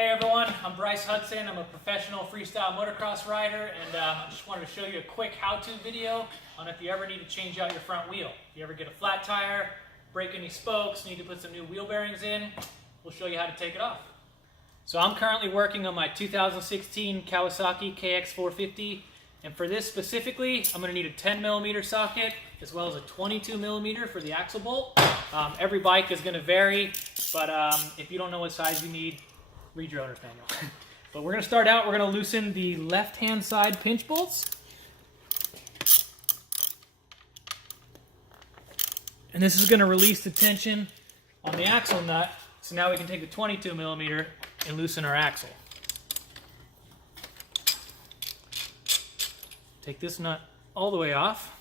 Hey everyone, I'm Bryce Hudson. I'm a professional freestyle motocross rider, and I just wanted to show you a quick how-to video on if you ever need to change out your front wheel. If you ever get a flat tire, break any spokes, need to put some new wheel bearings in, we'll show you how to take it off. So I'm currently working on my 2016 Kawasaki KX450, and for this specifically, I'm going to need a 10mm socket as well as a 22mm for the axle bolt. Every bike is going to vary, but if you don't know what size you need, read your owner's manual. But we're going to start out, we're going to loosen the left-hand side pinch bolts. And this is going to release the tension on the axle nut, so now we can take the 22mm and loosen our axle. Take this nut all the way off.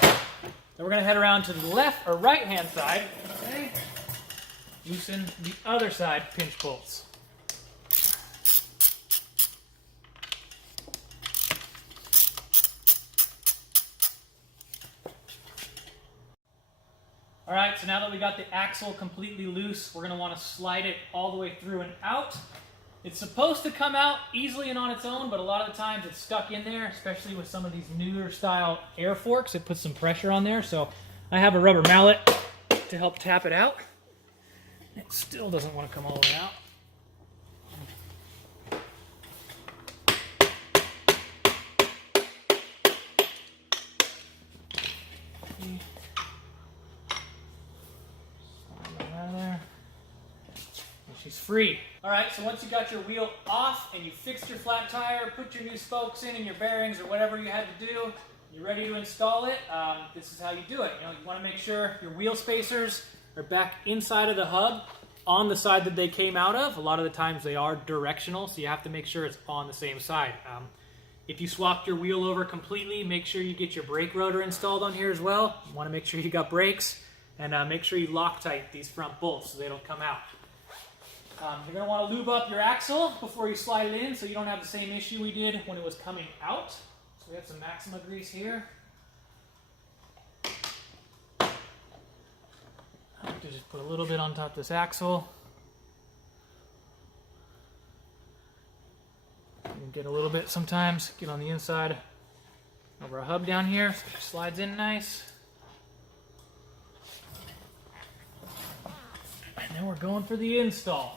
Then we're going to head around to the left or right-hand side. Okay. Loosen the other side pinch bolts. All right, so now that we got the axle completely loose, we're going to want to slide it all the way through and out. It's supposed to come out easily and on its own, but a lot of the times it's stuck in there, especially with some of these newer style air forks. It puts some pressure on there, so I have a rubber mallet to help tap it out. It still doesn't want to come all the way out. Out of there. And she's free. All right, so once you got your wheel off and you fixed your flat tire, put your new spokes in and your bearings or whatever you had to do, you're ready to install it. This is how you do it. You want to make sure your wheel spacers are back inside of the hub on the side that they came out of. A lot of the times they are directional, so you have to make sure it's on the same side. If you swapped your wheel over completely, make sure you get your brake rotor installed on here as well. You want to make sure you got brakes, and make sure you Loctite these front bolts so they don't come out. You're going to want to lube up your axle before you slide it in so you don't have the same issue we did when it was coming out. So we have some Maxima grease here. I like to just put a little bit on top of this axle. You can get a little bit sometimes, get on the inside of our hub down here so it slides in nice. And then we're going for the install.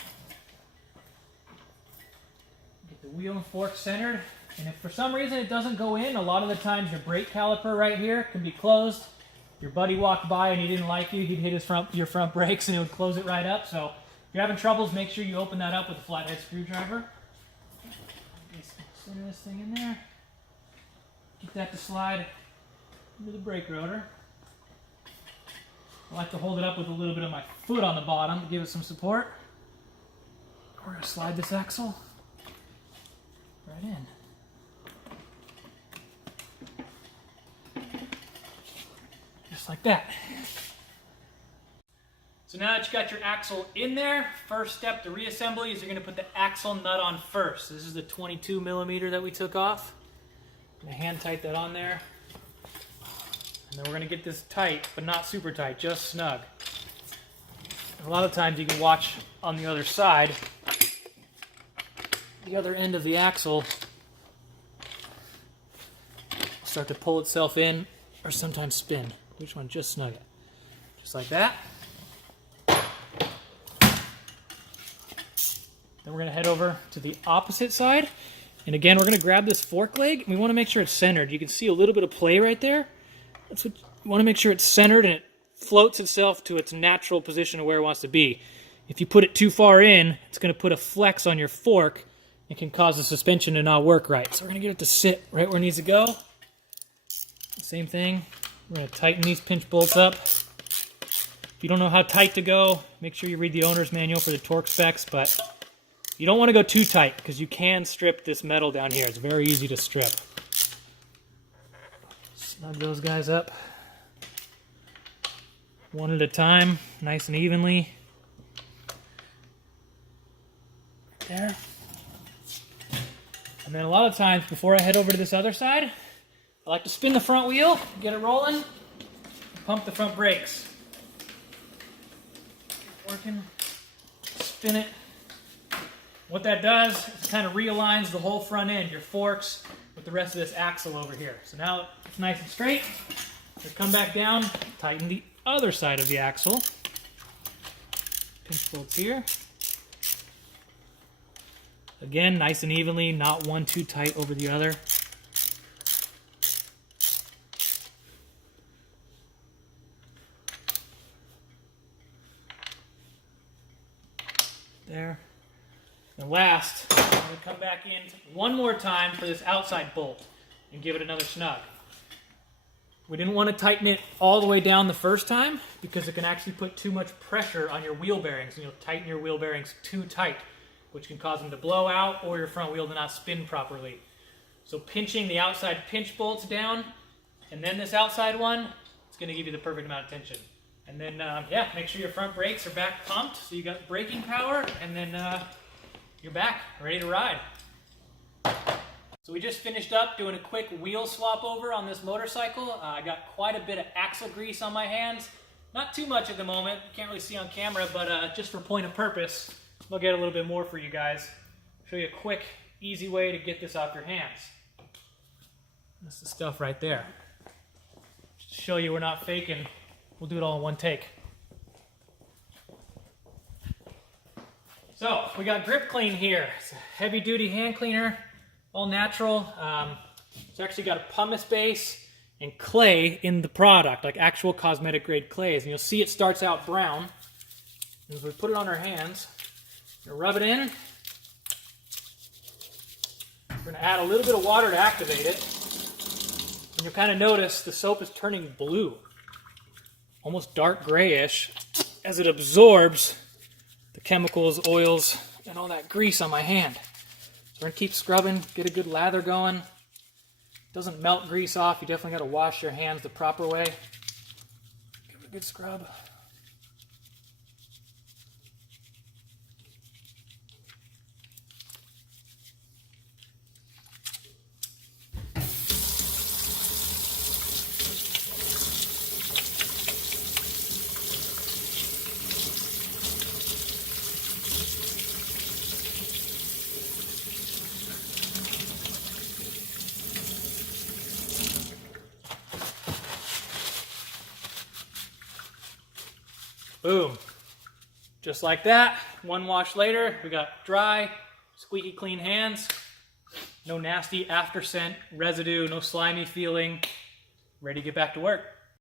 Get the wheel and fork centered, and if for some reason it doesn't go in, a lot of the times your brake caliper right here can be closed. Your buddy walked by and he didn't like you, he'd hit your front brakes and it would close it right up. So if you're having troubles, make sure you open that up with a flathead screwdriver. Just center this thing in there. Get that to slide into the brake rotor. I like to hold it up with a little bit of my foot on the bottom to give it some support. We're going to slide this axle right in. Just like that. So now that you got your axle in there, first step to reassembly is you're going to put the axle nut on first. This is the 22mm that we took off. I'm going to hand tight that on there. And then we're going to get this tight, but not super tight, just snug. And a lot of times you can watch on the other side, the other end of the axle will start to pull itself in or sometimes spin. Which one? Just snug it. Just like that. Then we're going to head over to the opposite side. And again, we're going to grab this fork leg. We want to make sure it's centered. You can see a little bit of play right there. That's what you want to make sure it's centered and it floats itself to its natural position of where it wants to be. If you put it too far in, it's going to put a flex on your fork and can cause the suspension to not work right. So we're going to get it to sit right where it needs to go. Same thing. We're going to tighten these pinch bolts up. If you don't know how tight to go, make sure you read the owner's manual for the torque specs, but you don't want to go too tight because you can strip this metal down here. It's very easy to strip. Snug those guys up one at a time, nice and evenly. There. And then a lot of times before I head over to this other side, I like to spin the front wheel, get it rolling, and pump the front brakes. Working, spin it, What that does is kind of realigns the whole front end, your forks, with the rest of this axle over here. So now it's nice and straight. So come back down, tighten the other side of the axle. Pinch bolts here. Again, nice and evenly, not one too tight over the other. There. And last, I'm going to come back in one more time for this outside bolt and give it another snug. We didn't want to tighten it all the way down the first time because it can actually put too much pressure on your wheel bearings, and you'll tighten your wheel bearings too tight, which can cause them to blow out or your front wheel to not spin properly. So pinching the outside pinch bolts down and then this outside one, it's going to give you the perfect amount of tension. And then, yeah, make sure your front brakes are back pumped so you got braking power, and then you're back, ready to ride. So we just finished up doing a quick wheel swap over on this motorcycle. I got quite a bit of axle grease on my hands. Not too much at the moment, can't really see on camera, but just for point of purpose, I'll get a little bit more for you guys. Show you a quick, easy way to get this off your hands. That's the stuff right there. Just to show you we're not faking, we'll do it all in one take. So, we got Grip Clean here. It's a heavy duty hand cleaner, all natural. It's actually got a pumice base and clay in the product, like actual cosmetic grade clays. And you'll see it starts out brown. And as we put it on our hands, we're gonna rub it in. We're gonna add a little bit of water to activate it. And you'll kind of notice the soap is turning blue, almost dark grayish, as it absorbs the chemicals, oils, and all that grease on my hand. So we're gonna keep scrubbing, get a good lather going. Doesn't melt grease off. You definitely gotta wash your hands the proper way. Give it a good scrub. Boom. Just like that, one wash later, we got dry, squeaky clean hands. No nasty after scent, residue, no slimy feeling. Ready to get back to work.